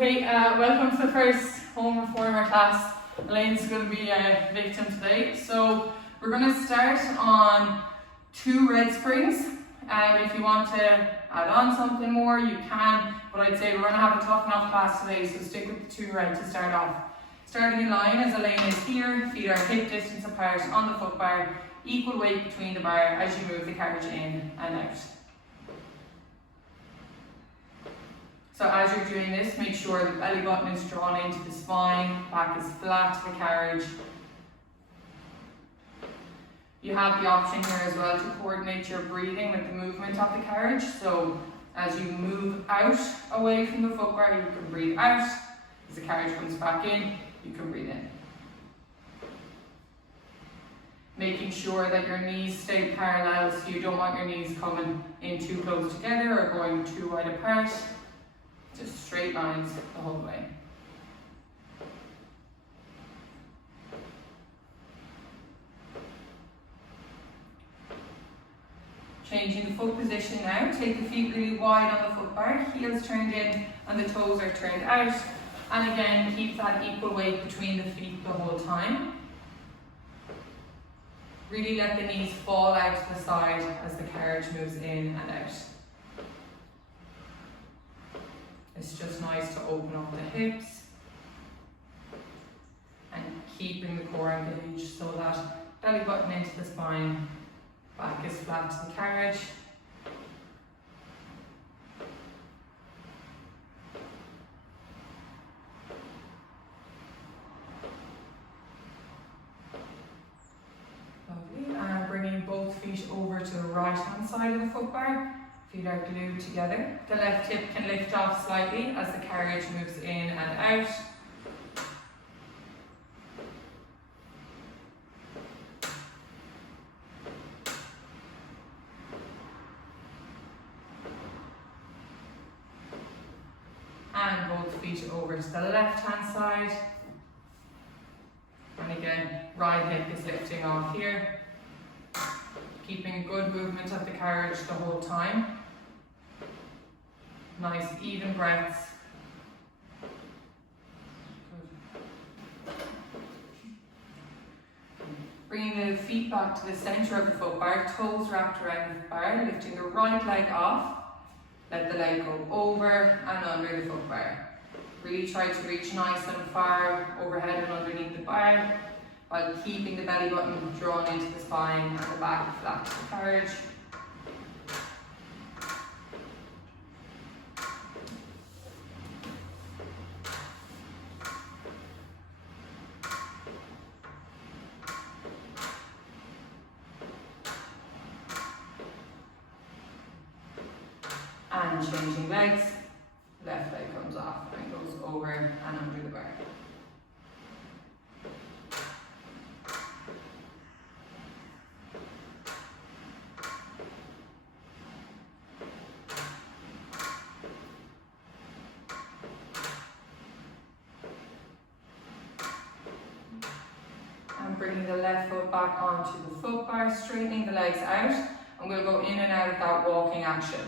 Okay, welcome to the first home reformer class. Elaine's going to be a victim today. So we're going to start on 2 red springs. If you want to add on something more, you can, but I'd say we're going to have a tough enough class today, so stick with the 2 red to start off. Starting in line as Elaine is here, feet are hip distance apart on the foot bar, equal weight between the bar as you move the carriage in and out. So as you're doing this, make sure the belly button is drawn into the spine, back is flat to the carriage. You have the option here as well to coordinate your breathing with the movement of the carriage. So as you move out away from the foot bar, you can breathe out. As the carriage comes back in, you can breathe in. Making sure that your knees stay parallel, so you don't want your knees coming in too close together or going too wide apart. Just straight lines the whole way. Changing the foot position now, take the feet really wide on the foot bar, heels turned in and the toes are turned out. And again, keep that equal weight between the feet the whole time. Really let the knees fall out to the side as the carriage moves in and out. It's just nice to open up the hips and keeping the core engaged so that belly button into the spine, back is flat to the carriage. Lovely, and bringing both feet over to the right hand side of the foot bar. Feet are glued together. The left hip can lift off slightly as the carriage moves in and out. And both feet over to the left hand side. And again, right hip is lifting off here. Keeping a good movement of the carriage the whole time. Nice even breaths. Good. Bringing the feet back to the center of the foot bar, toes wrapped around the bar, lifting the right leg off. Let the leg go over and under the foot bar. Really try to reach nice and far overhead and underneath the bar, while keeping the belly button drawn into the spine and the back flat to the carriage. And changing legs, left leg comes off and goes over and under the bar. Bringing the left foot back onto the foot bar, straightening the legs out, and we'll go in and out of that walking action.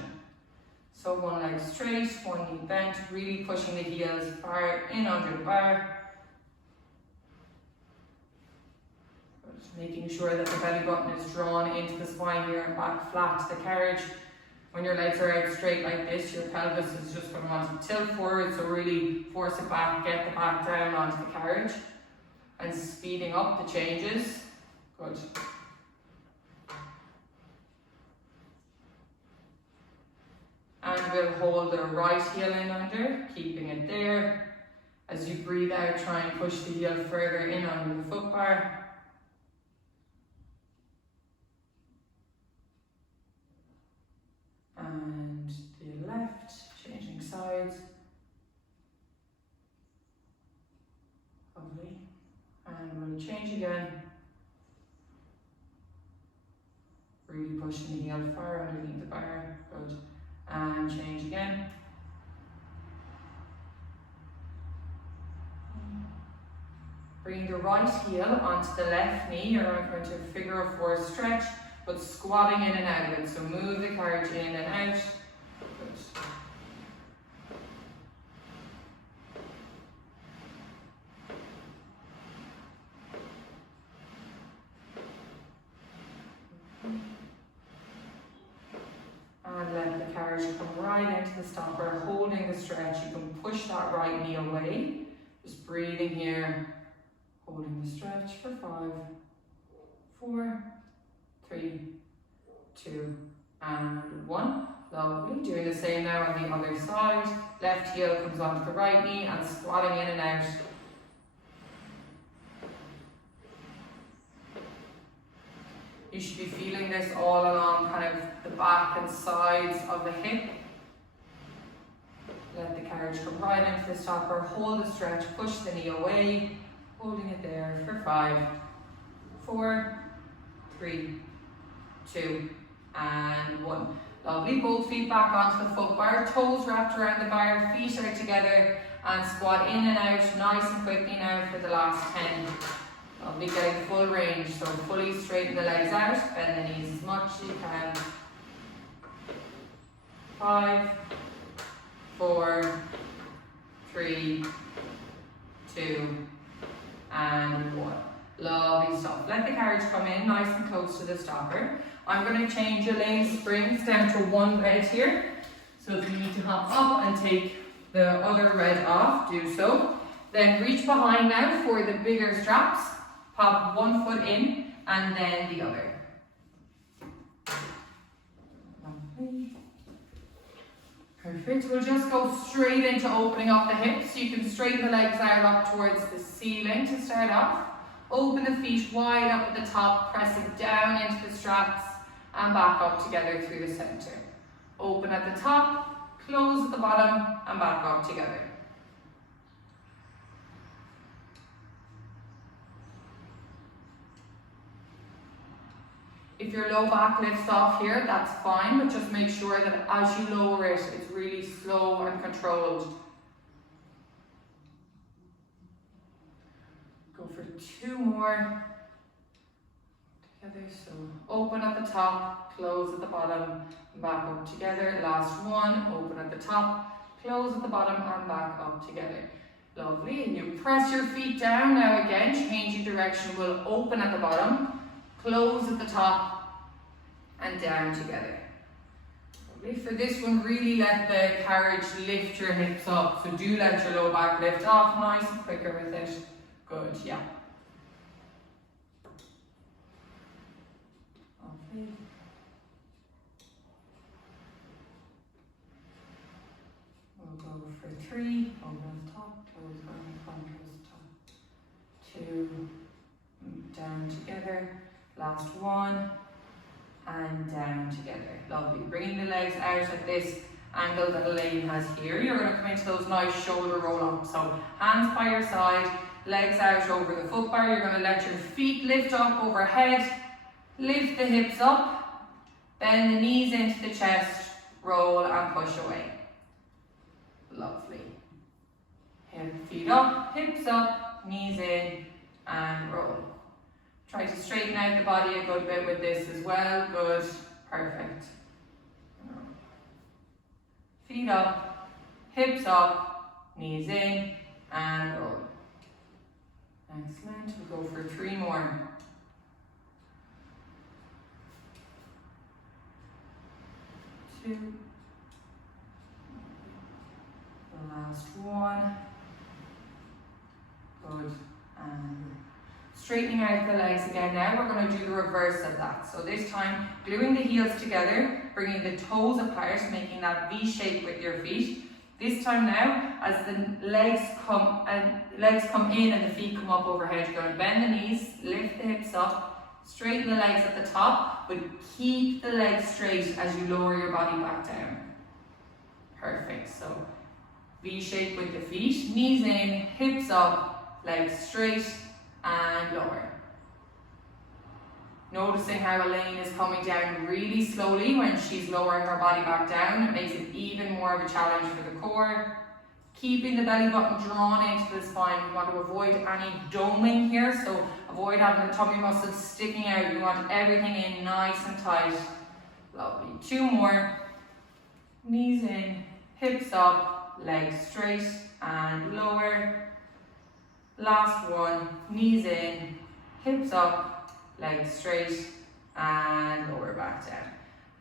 So one leg straight, one knee bent, really pushing the heels far in under the bar. Just making sure that the belly button is drawn into the spine here and back flat to the carriage. When your legs are out straight like this, your pelvis is just going to want to tilt forward, so really force it back, get the back down onto the carriage. And speeding up the changes. Good. And we'll hold the right heel in under, keeping it there. As you breathe out, try and push the heel further in under the foot bar. And the left, changing sides. Lovely. And we'll change again. Really pushing the heel far underneath the bar. Good. And change again. Bring the right heel onto the left knee. You're going to figure of 4 stretch, but squatting in and out of it. So move the carriage in and out. Good. carriage come right into the stopper, holding the stretch. You can push that right knee away. Just breathing here, holding the stretch for 5, 4, 3, 2, and 1. Lovely. Doing the same now on the other side. Left heel comes onto the right knee and squatting in and out. You should be feeling this all along kind of the back and sides of the hip. Let the carriage come right into the stopper, hold the stretch, push the knee away, holding it there for 5, 4, 3, 2, and 1. Lovely, both feet back onto the foot bar, toes wrapped around the bar, feet are together, and squat in and out, nice and quickly now for the last 10. Lovely, getting full range, so fully straighten the legs out, bend the knees as much as you can. 5, 4, 3, 2, and 1. Lovely stuff. Let the carriage come in nice and close to the stopper. I'm going to change Elaine's springs down to 1 red here. So if you need to hop up and take the other red off, do so. Then reach behind now for the bigger straps. Pop 1 foot in and then the other. Lovely. Perfect. We'll just go straight into opening up the hips. You can straighten the legs out up towards the ceiling to start off. Open the feet wide up at the top, pressing down into the straps and back up together through the center. Open at the top, close at the bottom and back up together. If your low back lifts off here, that's fine, but just make sure that as you lower it, it's really slow and controlled. Go for 2 more. Together, so open at the top, close at the bottom, back up together. Last one, open at the top, close at the bottom and back up together. Lovely, and you press your feet down now again, change your direction. We'll open at the bottom, close at the top and down together. Lovely. For this one, really let the carriage lift your hips up. So do let your low back lift off, nice and quicker with it. Good, yeah. Okay. We'll go for 3, open the top, close around the front, close the top. 2, down together. Last one, and down together. Lovely. Bringing the legs out at this angle that Elaine has here. You're going to come into those nice shoulder roll ups. So hands by your side, legs out over the foot bar. You're going to let your feet lift up overhead. Lift the hips up. Bend the knees into the chest. Roll and push away. Lovely. Feet up, hips up, knees in, and roll. Try to straighten out the body a good bit with this as well. Good. Perfect. Feet up, hips up, knees in, and roll. Excellent. We'll go for 3 more. 2. The last one. Good. And straightening out the legs again now. We're going to do the reverse of that. So this time, gluing the heels together, bringing the toes apart, making that V shape with your feet. This time now, as the legs come in and the feet come up overhead, you're going to bend the knees, lift the hips up, straighten the legs at the top, but keep the legs straight as you lower your body back down. Perfect. So V shape with the feet, knees in, hips up, legs straight, and lower. Noticing how Elaine is coming down really slowly when she's lowering her body back down. It makes it even more of a challenge for the core. Keeping the belly button drawn into the spine. We want to avoid any doming here, so avoid having the tummy muscles sticking out. You want everything in nice and tight. Lovely. 2 more. Knees in, hips up, legs straight and lower. Last one, knees in, hips up, legs straight and lower back down.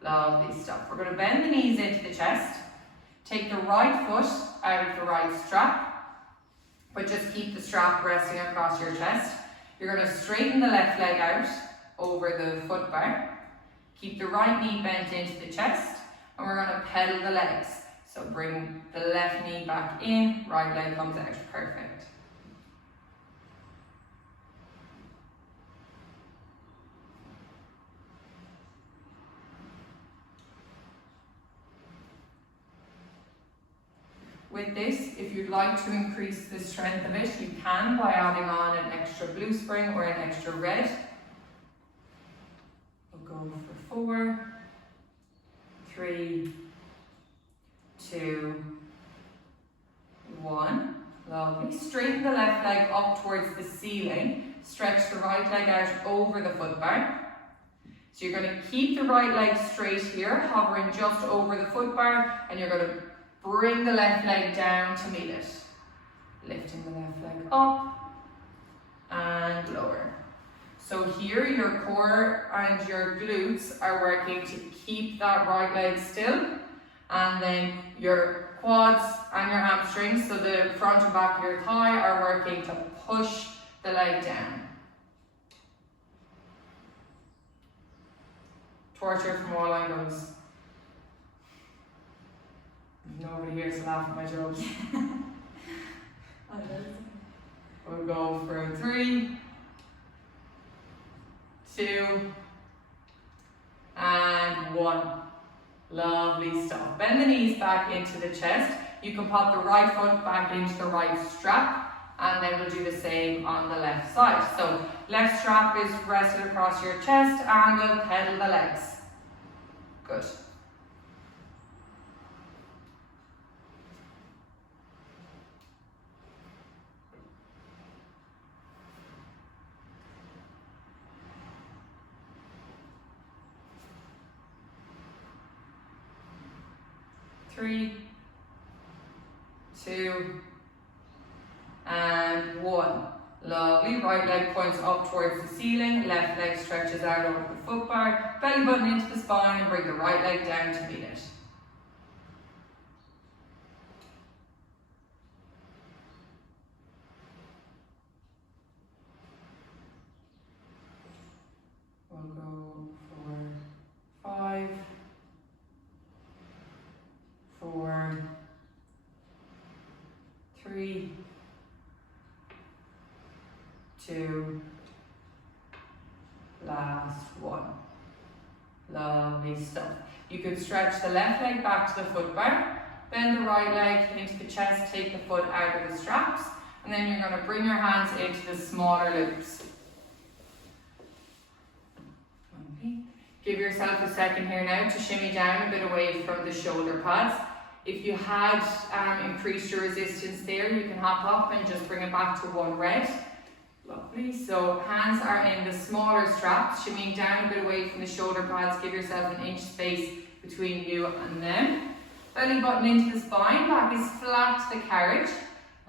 Lovely stuff. We're going to bend the knees into the chest. Take the right foot out of the right strap, but just keep the strap resting across your chest. You're going to straighten the left leg out over the foot bar. Keep the right knee bent into the chest, and we're going to pedal the legs. So bring the left knee back in, right leg comes out. Perfect. With this, if you'd like to increase the strength of it, you can by adding on an extra blue spring or an extra red. We'll go for 4, 3, 2, 1. Lovely. Straighten the left leg up towards the ceiling. Stretch the right leg out over the foot bar. So you're going to keep the right leg straight here, hovering just over the foot bar, and you're going to bring the left leg down to meet it. Lifting the left leg up and lower. So here your core and your glutes are working to keep that right leg still, and then your quads and your hamstrings, so the front and back of your thigh, are working to push the leg down. Torture from all angles. Nobody here to laugh at my jokes. We'll go for 3, 2, and 1. Lovely stuff. Bend the knees back into the chest. You can pop the right foot back into the right strap, and then we'll do the same on the left side. So left strap is rested across your chest, and we'll pedal the legs. Good. Three, 2, and 1. Lovely. Right leg points up towards the ceiling. Left leg stretches out over the foot bar. Belly button into the spine, and bring the right leg down to meet it. We'll go for 5, 4, 3, 2, last 1. Lovely stuff. You could stretch the left leg back to the foot bar, bend the right leg into the chest, take the foot out of the straps, and then you're going to bring your hands into the smaller loops. Okay. Give yourself a second here now to shimmy down a bit away from the shoulder pads. If you had increased your resistance there, you can hop up and just bring it back to 1 red. Lovely. So hands are in the smaller straps, shimmying down a bit away from the shoulder pads. Give yourself an inch space between you and them. Belly button into the spine, back is flat to the carriage.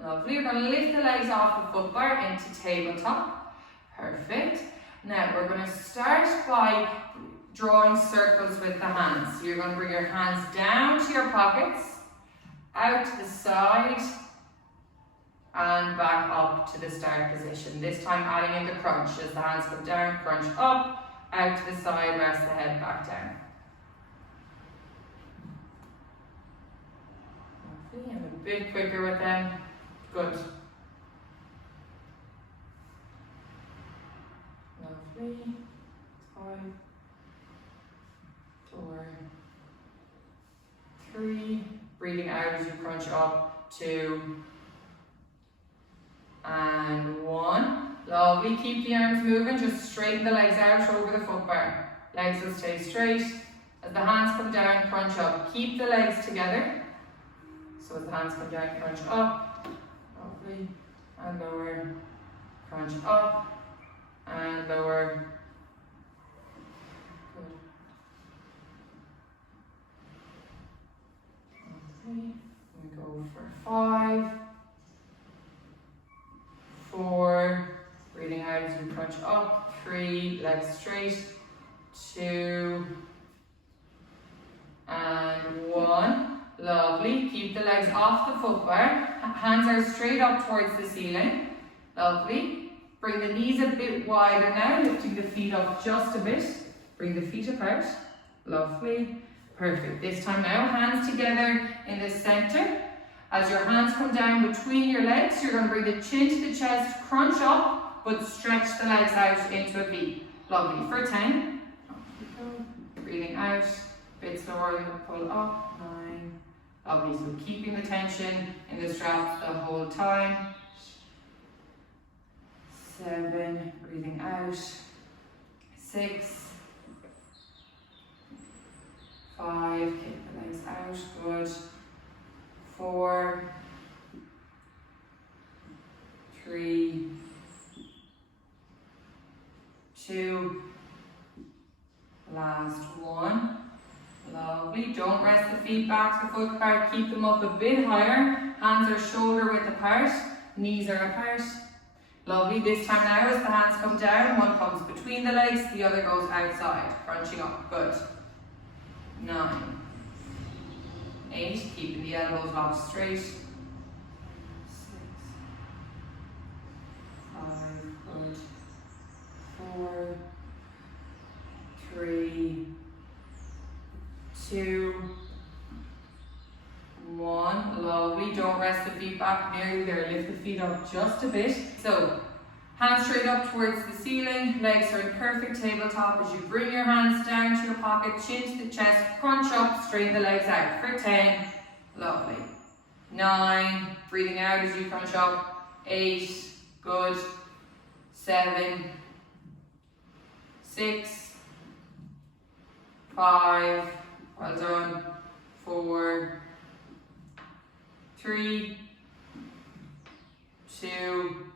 Lovely. You're going to lift the legs off the foot bar into tabletop. Perfect. Now we're going to start by drawing circles with the hands. So you're going to bring your hands down to your pockets, out to the side, and back up to the start position. This time adding in the crunch. As the hands come down, crunch up, out to the side, rest the head back down. Lovely. And a bit quicker with them. Good. Lovely. 5, 4, 3. Breathing out as you crunch up. 2, and 1. Lovely. Keep the arms moving. Just straighten the legs out over the foot bar. Legs will stay straight. As the hands come down, crunch up. Keep the legs together. So as the hands come down, crunch up. Lovely. And lower. Crunch up. And lower. Good. Lovely. We go for 5, 4, breathing out as we crunch up, 3, legs straight, 2, Lovely. Keep the legs off the foot bar. Hands are straight up towards the ceiling. Lovely. Bring the knees a bit wider now, lifting the feet up just a bit. Bring the feet apart. Lovely. Perfect. This time now, hands together in the center. As your hands come down between your legs, you're going to bring the chin to the chest, crunch up, but stretch the legs out into a V. Lovely. For 10. Breathing out. A bit slower, and pull up. 9. Lovely. So keeping the tension in the straps the whole time. 7. Breathing out. 6. 5. Kick the legs out. Good. 4. 3. 2. Last 1. Lovely. Don't rest the feet back to the foot bar. Keep them up a bit higher. Hands are shoulder width apart. Knees are apart. Lovely. This time now, as the hands come down, one comes between the legs, the other goes outside, crunching up. Good. 9. 8. Keeping the elbows locked straight. 6. 5. Good. 4. 3. 2. 1. Lovely. Don't rest the feet back nearly there. Lift the feet up just a bit. So, hands straight up towards the ceiling. Legs are in perfect tabletop as you bring your hands down to your pocket, chin to the chest, crunch up, straighten the legs out. For 10. Lovely. 9. Breathing out as you crunch up. 8. Good. 7. 6. 5. Well done. 4. 3. 2.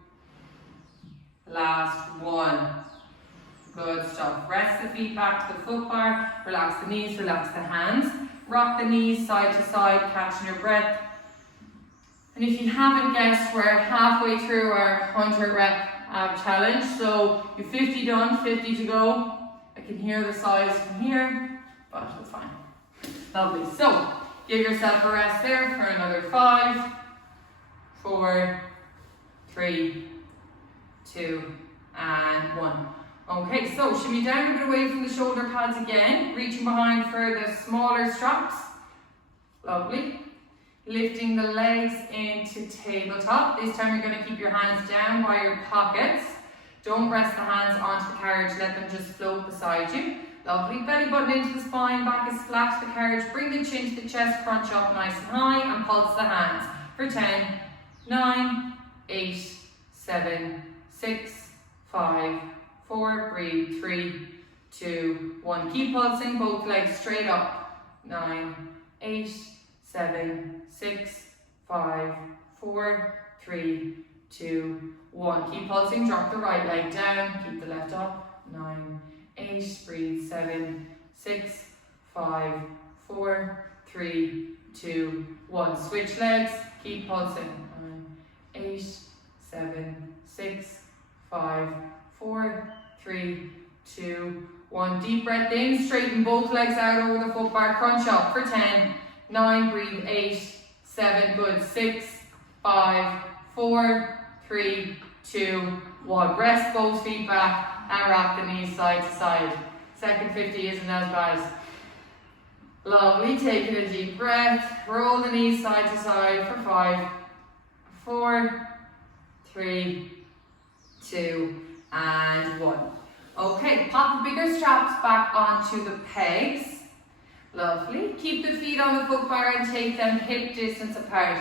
Last 1. Good stuff. Rest the feet back to the foot bar. Relax the knees, relax the hands. Rock the knees side to side, catching your breath. And if you haven't guessed, we're halfway through our 100 rep challenge. So you've 50 done, 50 to go. I can hear the sighs from here, but it's fine. Lovely. So give yourself a rest there for another 5, 4, 3, 2, and 1. Okay, so shimmy down a bit away from the shoulder pads again, reaching behind for the smaller straps. Lovely. Lifting the legs into tabletop. This time you're going to keep your hands down by your pockets. Don't rest the hands onto the carriage, let them just float beside you. Lovely. Belly button into the spine, back is flat to the carriage. Bring the chin to the chest, crunch up nice and high, and pulse the hands. For 10, 9, 8, 7, 6, 5, 4, breathe, 3, 2, 1. Keep pulsing, both legs straight up. 9, 8, 7, 6, 5, 4, 3, 2, 1. Keep pulsing, drop the right leg down, keep the left up. 9, 8, breathe, 7, 6, 5, 4, 3, 2, 1. Switch legs, keep pulsing. 9, 8, 7, 6, 5, 4, 3, 2, 1. Deep breath in, straighten both legs out over the foot bar, crunch up for 10, 9, breathe, 8, 7, good, 6, 5, 4, 3, 2, 1. Rest both feet back and rock the knees side to side. Second 50 isn't as bad. Lovely, taking a deep breath, roll the knees side to side for 5, 4, 3, 2, and 1. Okay, pop the bigger straps back onto the pegs. Lovely. Keep the feet on the foot bar and take them hip distance apart.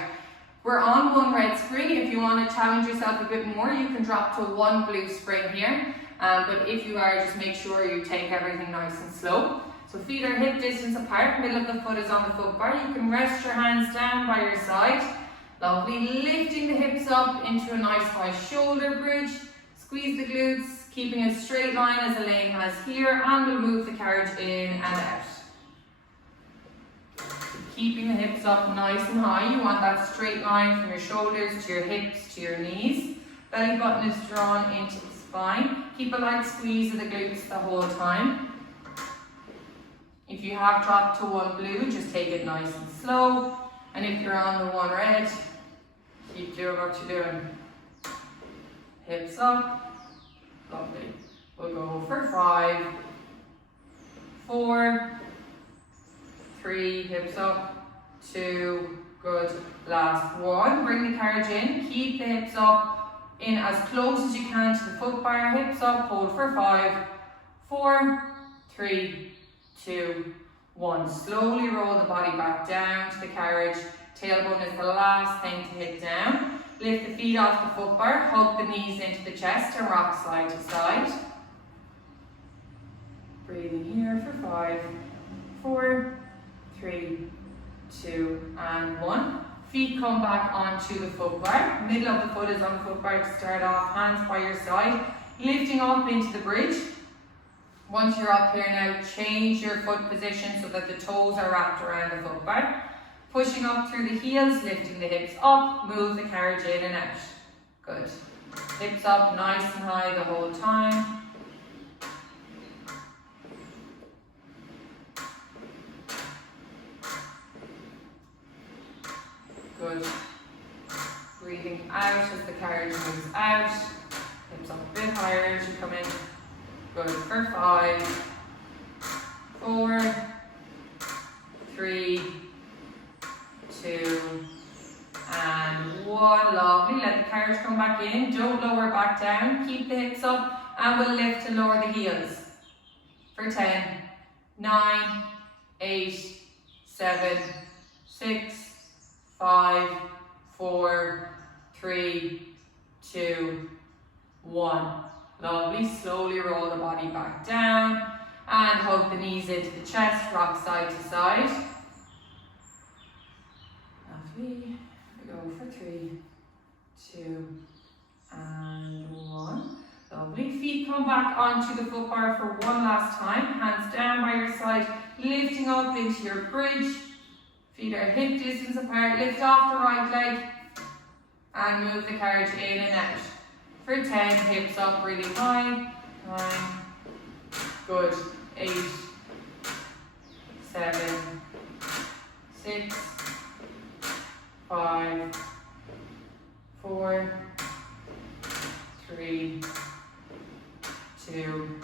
We're on one red spring. If you want to challenge yourself a bit more, you can drop to one blue spring here. But if you are, just make sure you take everything nice and slow. So feet are hip distance apart, middle of the foot is on the foot bar. You can rest your hands down by your side. Lovely, lifting the hips up into a nice high shoulder bridge. Squeeze the glutes, keeping a straight line as Elaine has here, and we'll move the carriage in and out. Keeping the hips up nice and high. You want that straight line from your shoulders to your hips to your knees. Belly button is drawn into the spine. Keep a light squeeze of the glutes the whole time. If you have dropped to one blue, just take it nice and slow. And if you're on the one red, keep doing what you're doing. Hips up. Lovely. We'll go for 5, 4, 3, hips up, 2, good. Last 1. Bring the carriage in. Keep the hips up in as close as you can to the foot bar. Hips up. Hold for 5, 4, 3, 2, 1. Slowly roll the body back down to the carriage. Tailbone is the last thing to hit down. Lift the feet off the foot bar. Hug the knees into the chest and rock side to side. Breathing here for 5, 4, 3, 2, and 1. Feet come back onto the foot bar. Middle of the foot is on the foot bar to start off. Hands by your side. Lifting up into the bridge. Once you're up here now, change your foot position so that the toes are wrapped around the foot bar. Pushing up through the heels, lifting the hips up, move the carriage in and out. Good. Hips up nice and high the whole time. Good. Breathing out as the carriage moves out. Hips up a bit higher as you come in. Good. For 5, 4, 3, 2, and 1. Lovely. Let the carriage come back in. Don't lower back down. Keep the hips up and we'll lift and lower the heels. For 10, 9, 8, 7, 6, 5, 4, 3, 2, 1. Lovely. Slowly roll the body back down and hug the knees into the chest, rock side to side. Lovely. We go for 3, 2, and 1. Lovely. Feet come back onto the foot bar for one last time. Hands down by your side, lifting up into your bridge. Feet are hip distance apart. Lift off the right leg and move the carriage in and out. For 10, hips up really high. 9, good. 8, 7, 6, 5, 4, 3, 2,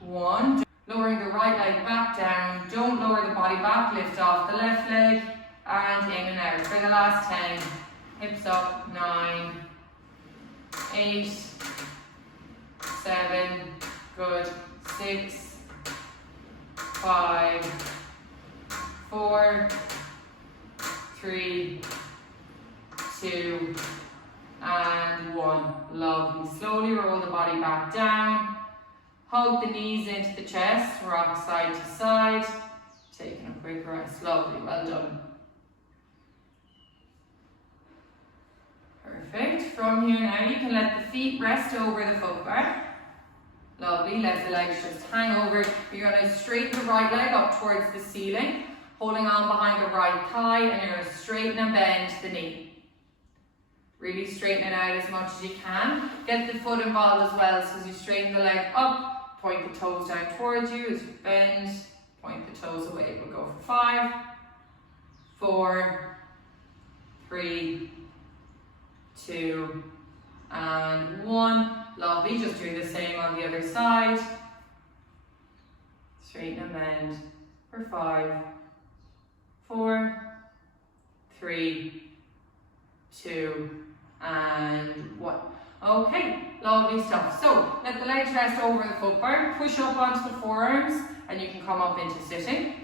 1. Lowering the right leg back down. Don't lower the body back. Lift off the left leg and in and out. For the last 10, hips up. 9, 8, 7, good. 6, 5, 4, 3, 2, and 1. Lovely. Slowly roll the body back down. Hug the knees into the chest, rock side to side. Taking a quick rest. Lovely. Well done. Perfect. From here now, you can let the feet rest over the foot bar. Lovely. Let the legs just hang over. You're going to straighten the right leg up towards the ceiling, holding on behind the right thigh, and you're going to straighten and bend the knee. Really straighten it out as much as you can. Get the foot involved as well, so as you straighten the leg up, point the toes down towards you. As you bend, point the toes away. We'll go for 5, 4, 3, 2, and 1. Lovely. Just do the same on the other side. Straighten and bend for 5, 4, 3, 2, and 1. Okay, lovely stuff. So let the legs rest over the foot bar. Push up onto the forearms and you can come up into sitting.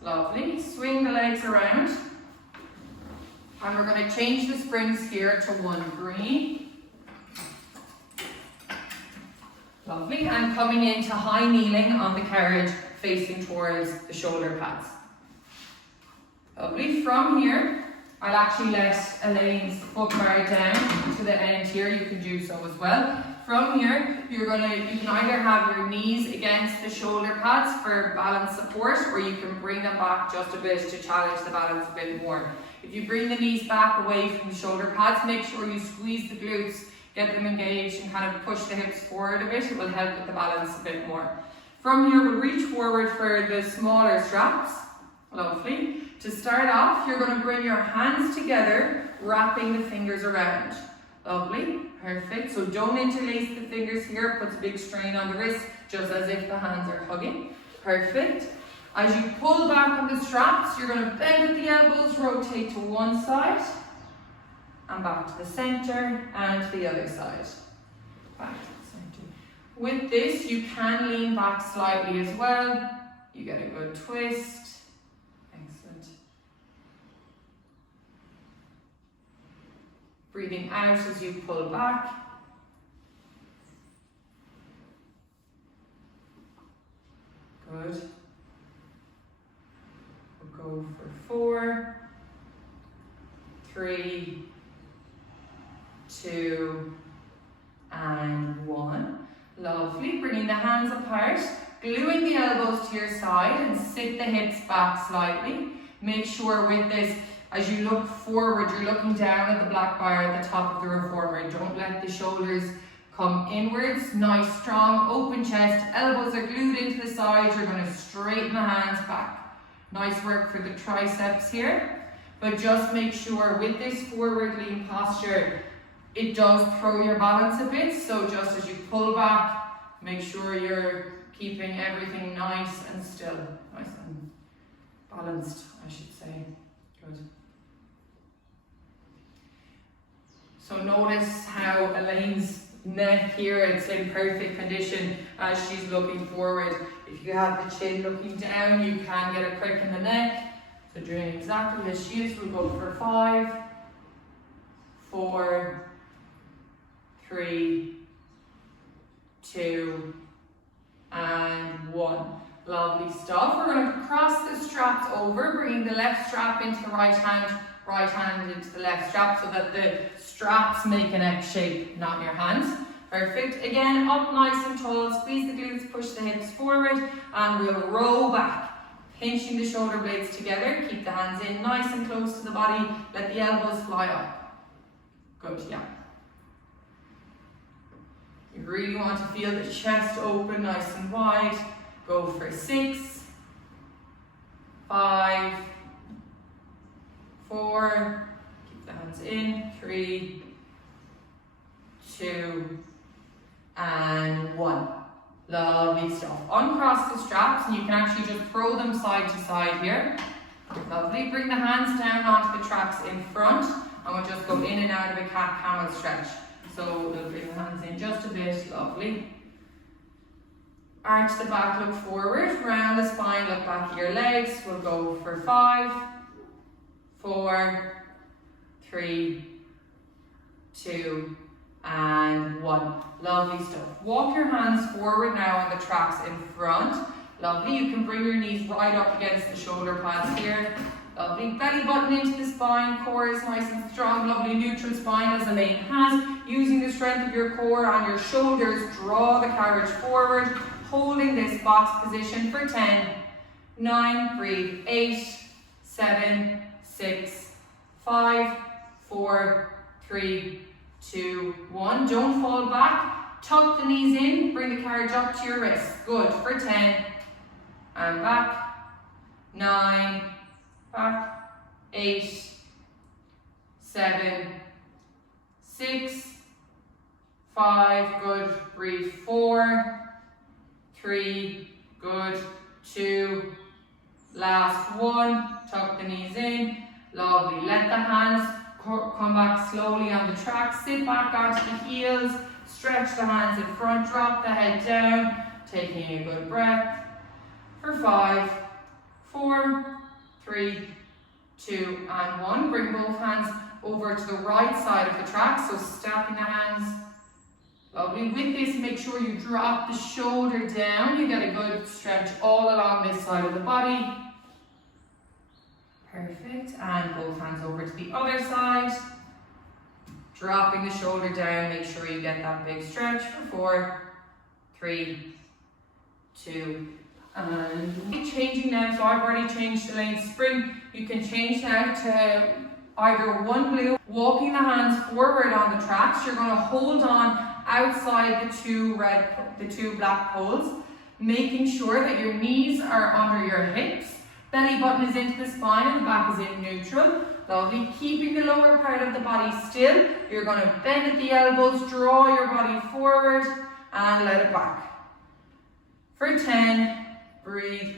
Lovely. Swing the legs around. And we're going to change the springs here to one green. Lovely. And coming into high kneeling on the carriage, facing towards the shoulder pads. Lovely. From here, I'll actually let Elaine's foot bar down to the end here. You can do so as well. From here, you can either have your knees against the shoulder pads for balance support, or you can bring them back just a bit to challenge the balance a bit more. If you bring the knees back away from the shoulder pads, make sure you squeeze the glutes, get them engaged and kind of push the hips forward a bit. It will help with the balance a bit more. From here, we'll reach forward for the smaller straps. Lovely. To start off, you're going to bring your hands together, wrapping the fingers around. Lovely. Perfect. So don't interlace the fingers here. It puts a big strain on the wrist, just as if the hands are hugging. Perfect. As you pull back on the straps, you're going to bend at the elbows, rotate to one side, and back to the center, and to the other side. Back to the center. With this, you can lean back slightly as well. You get a good twist. Excellent. Breathing out as you pull back. Good. We'll go for 4, 3, 2, and 1. Lovely. Bringing the hands apart, gluing the elbows to your side, and sit the hips back slightly. Make sure with this, as you look forward, you're looking down at the black bar at the top of the reformer. Don't let the shoulders come inwards. Nice, strong, open chest. Elbows are glued into the sides. You're going to straighten the hands back. Nice work for the triceps here. But just make sure with this forward lean posture, it does throw your balance a bit. So just as you pull back, make sure you're keeping everything nice and still. Nice and balanced, I should say. Good. So notice how Elaine's neck here, it's in perfect condition as she's looking forward. If you have the chin looking down, you can get a crick in the neck. So doing exactly as she is, we'll go for 5, 4, 3, 2, and 1. Lovely stuff. We're going to cross the straps over, bringing the left strap into the right hand into the left strap, so that the straps make an X shape, not your hands. Perfect. Again, up nice and tall, squeeze the glutes, push the hips forward, and we'll roll back, pinching the shoulder blades together. Keep the hands in nice and close to the body. Let the elbows fly up. Good, yeah. You really want to feel the chest open nice and wide. Go for 6, 5, 4, keep the hands in, 3, 2, and 1. Lovely stuff. Uncross the straps, and you can actually just throw them side to side here. Lovely. Bring the hands down onto the tracks in front, and we'll just go in and out of a cat camel stretch. So we'll bring the hands in just a bit. Lovely. Arch the back, look forward, round the spine, look back at your legs. We'll go for 5, 4, 3, 2, and 1. Lovely stuff. Walk your hands forward now on the tracks in front. Lovely. You can bring your knees right up against the shoulder pads here. Lovely. Belly button into the spine. Core is nice and strong. Lovely neutral spine as Elaine has. Using the strength of your core on your shoulders, draw the carriage forward. Holding this box position for 10, 9, breathe, 8, 7, 6, 5, 4, 3, 2, 1. Don't fall back. Tuck the knees in. Bring the carriage up to your wrists. Good. For 10. And back. 9. Back. 8. 7. 6. 5. Good. Breathe. 4. 3. Good. 2. Last 1. Tuck the knees in. Lovely. Let the hands come back slowly on the track. Sit back onto the heels. Stretch the hands in front. Drop the head down. Taking a good breath. For 5, 4, 3, 2, and 1. Bring both hands over to the right side of the track. So stacking the hands. Lovely. With this, make sure you drop the shoulder down. You get a good stretch all along this side of the body. Perfect. And both hands over to the other side. Dropping the shoulder down. Make sure you get that big stretch for 4, 3, 2, and changing now. So I've already changed Elaine's spring. You can change now to either one blue. Walking the hands forward on the tracks. You're going to hold on outside the two black poles. making sure that your knees are under your hips, belly button is into the spine and the back is in neutral. Lovely. Keeping the lower part of the body still. You're going to bend at the elbows, draw your body forward and let it back. For 10, breathe.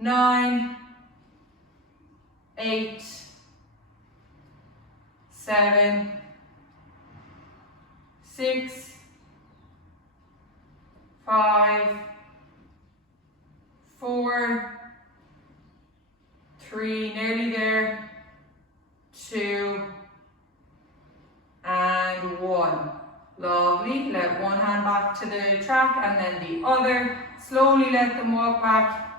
9, 8, 7, 6, 5, 4, 3, nearly there, 2, and 1. Lovely. Let one hand back to the track and then the other. Slowly let them walk back.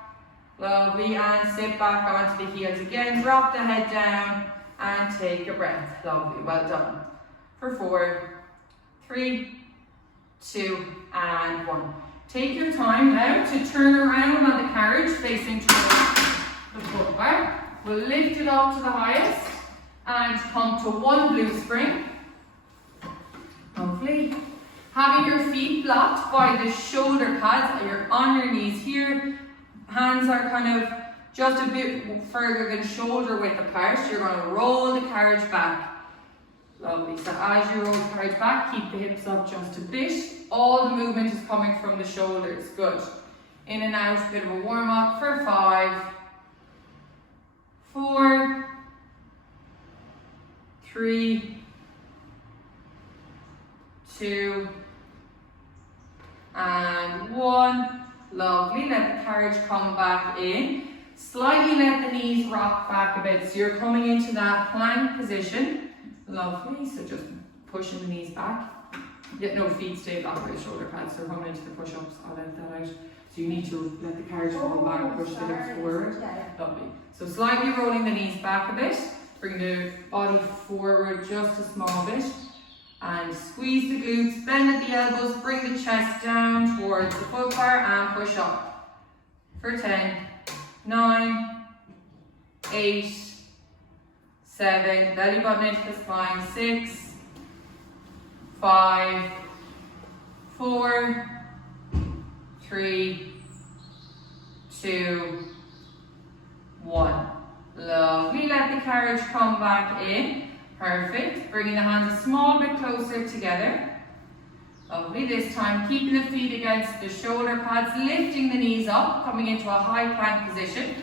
Lovely. And sit back onto the heels again. Drop the head down and take a breath. Lovely. Well done. For 4, 3, 2, and 1. Take your time now to turn around on the carriage facing towards the foot bar. We'll lift it up to the highest and come to one blue spring. Lovely. Having your feet blocked by the shoulder pads, you're on your knees here. Hands are kind of just a bit further than shoulder width apart. You're going to roll the carriage back. Lovely. So as you roll the carriage back, keep the hips up just a bit. All the movement is coming from the shoulders. Good. In and out, a bit of a warm up for 5, 4, 3, 2, and 1. Lovely. Let the carriage come back in. Slightly let the knees rock back a bit. So you're coming into that plank position. Lovely. So just pushing the knees back. Yet no, feet stay blocked by the shoulder pads. So coming into the push-ups, I'll let that out. So you need to let the carriage fall back, push the hips forward. Lovely. So slightly rolling the knees back a bit. Bring the body forward just a small bit. And squeeze the glutes, bend at the elbows, bring the chest down towards the foot bar and push up. For 10, 9, 8, 7, belly button into the spine, 6, 5, 4, 3, 2, 1. Lovely. Let the carriage come back in. Perfect. Bringing the hands a small bit closer together. Lovely. This time keeping the feet against the shoulder pads, lifting the knees up, coming into a high plank position.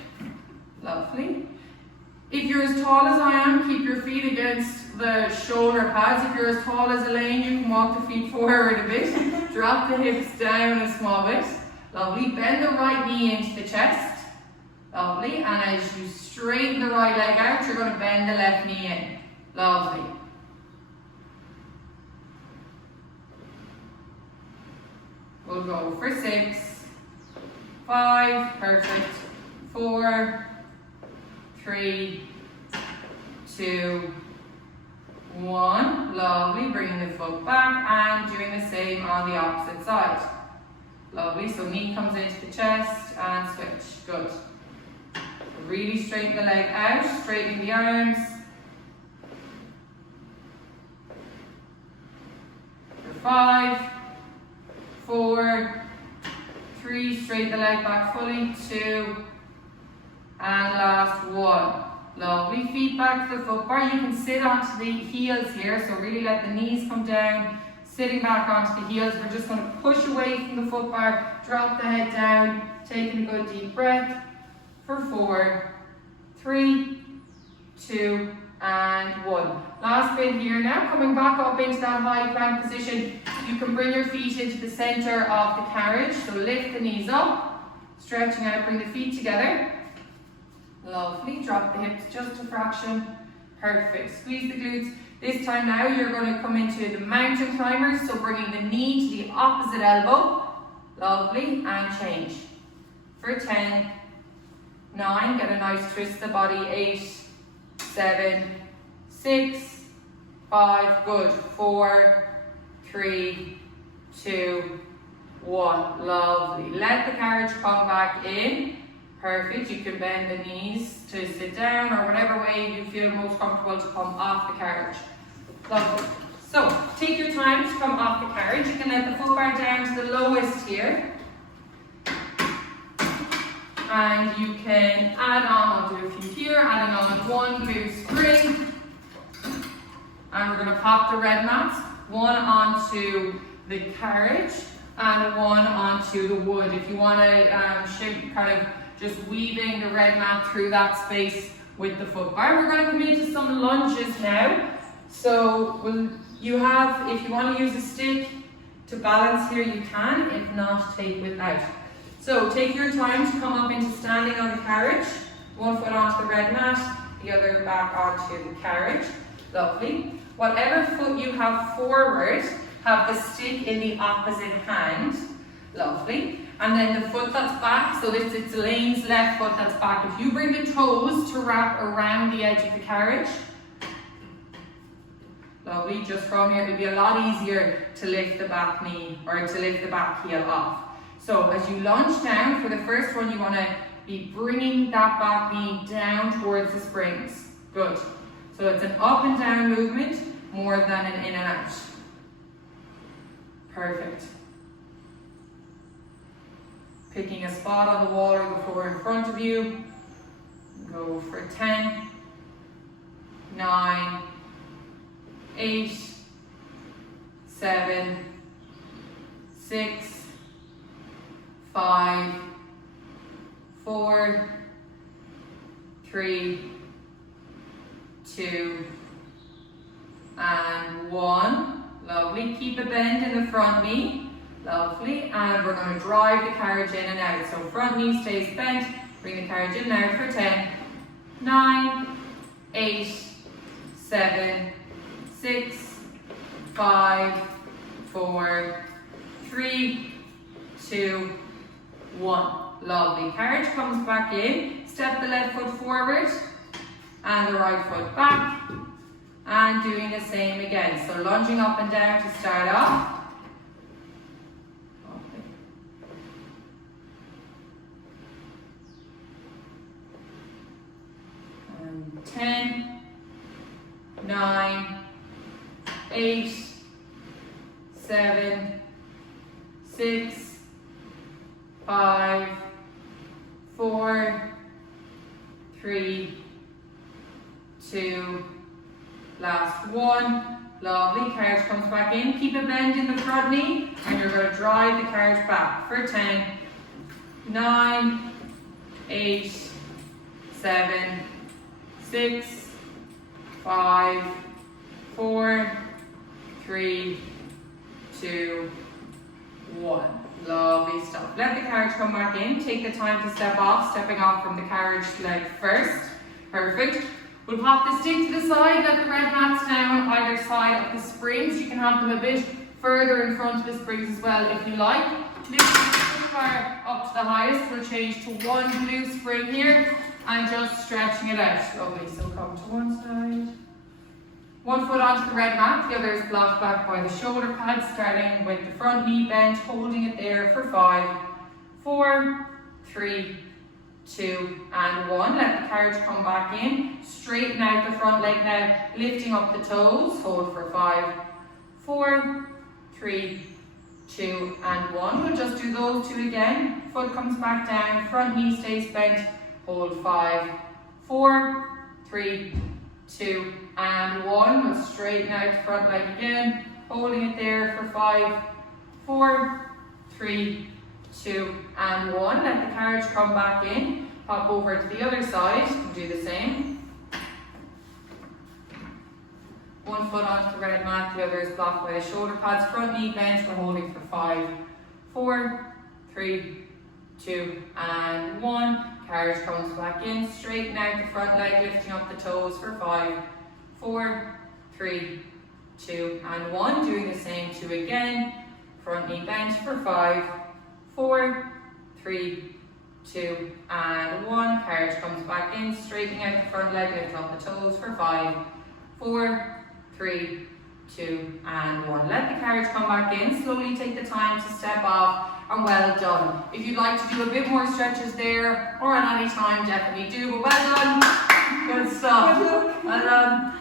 Lovely. If you're as tall as I am, keep your feet against the shoulder pads. If you're as tall as Elaine, you can walk the feet forward a bit. Drop the hips down a small bit. Lovely. Bend the right knee into the chest. Lovely. And as you straighten the right leg out, you're going to bend the left knee in. Lovely. We'll go for 6, 5, perfect, 4, 3, 2, 1. Lovely. Bringing the foot back and doing the same on the opposite side. Lovely. So knee comes into the chest and switch. Good. Really straighten the leg out, straightening the arms. 5, 4, 3, straighten the leg back fully, 2, and last 1. Lovely. Feet back to the foot bar. You can sit onto the heels here, so really let the knees come down, sitting back onto the heels. We're just going to push away from the foot bar, drop the head down, taking a good deep breath for 4, 3, 2, and 1. Last bit here now, coming back up into that high plank position. You can bring your feet into the center of the carriage. So lift the knees up, stretching out, bring the feet together. Lovely. Drop the hips just a fraction. Perfect. Squeeze the glutes. This time now you're going to come into the mountain climbers. So bringing the knee to the opposite elbow. Lovely. And change. For 10, 9, get a nice twist of the body. 8, 7, 6, 5, good. 4, 3, 2, 1. Lovely. Let the carriage come back in. Perfect. You can bend the knees to sit down or whatever way you feel most comfortable to come off the carriage. Lovely. So, take your time to come off the carriage. You can let the foot bar down to the lowest here. and you can add on, I'll do a few here, adding on one blue spring. And we're going to pop the red mats, one onto the carriage and one onto the wood. If you want to kind of just weaving the red mat through that space with the foot bar. We're going to come into some lunges now. So if you want to use a stick to balance here, you can. If not, take without. So take your time to come up into standing on the carriage. One foot onto the red mat, the other back onto the carriage. Lovely. Whatever foot you have forward, have the stick in the opposite hand. Lovely. And then the foot that's back, so it's Elaine's left foot that's back. If you bring the toes to wrap around the edge of the carriage, lovely, just from here, it'll be a lot easier to lift the back knee or to lift the back heel off. So as you lunge down, for the first one, you want to be bringing that back knee down towards the springs. Good. So it's an up and down movement more than an in and out. Perfect. Picking a spot on the wall or the floor in front of you. Go for 10, 9, 8, 7, 6, 5, 4, 3, 2, and 1. Lovely. Keep a bend in the front knee. Lovely. And we're going to drive the carriage in and out. So front knee stays bent. Bring the carriage in and out for 10, 9, 8, 7, 6, 5, 4, 3, 2, 1. Lovely. Carriage comes back in. Step the left foot forward and the right foot back. And doing the same again. So lunging up and down to start off. Okay. And 10, 9, 8, 7, 6, 5, 4, 3, 2, last one. Lovely. Carriage comes back in. Keep a bend in the front knee and you're going to drive the carriage back for 10, 9, 8, 7, 6, 5, 4, 3, 2, 1. Lovely stuff. Let the carriage come back in. Take the time to step off, stepping off from the carriage leg first. Perfect. We'll pop the stick to the side, let the red mats down either side of the springs. You can have them a bit further in front of the springs as well if you like. Lift the foot bar up to the highest. We'll change to one blue spring here and just stretching it out. Lovely. So come to one side. One foot onto the red mat, the other is blocked back by the shoulder pads, starting with the front knee bent, holding it there for 5, 4, 3, 2, and 1. Let the carriage come back in. Straighten out the front leg now, lifting up the toes. Hold for 5, 4, 3, 2, and 1. We'll just do those two again. Foot comes back down, front knee stays bent. Hold 5, 4, 3, 2, and 1. We'll straighten out the front leg again, holding it there for 5, 4, 3, 2, and 1. Let the carriage come back in. Pop over to the other side and do the same. One foot onto the red mat, the other is blocked by the shoulder pads. Front knee bent, we're holding for 5, 4, 3, 2, and 1. Carriage comes back in. Straighten out the front leg, lifting up the toes for 5, 4, 3, 2, and 1. Doing the same two again. Front knee bent for 5, 4, 3, 2, and 1. Carriage comes back in, straightening out the front leg, lifting up the toes for 5, 4, 3, 2, and 1. Let the carriage come back in. Slowly take the time to step off, and well done. If you'd like to do a bit more stretches there, or at any time, definitely do. But well done. Good stuff. Well done.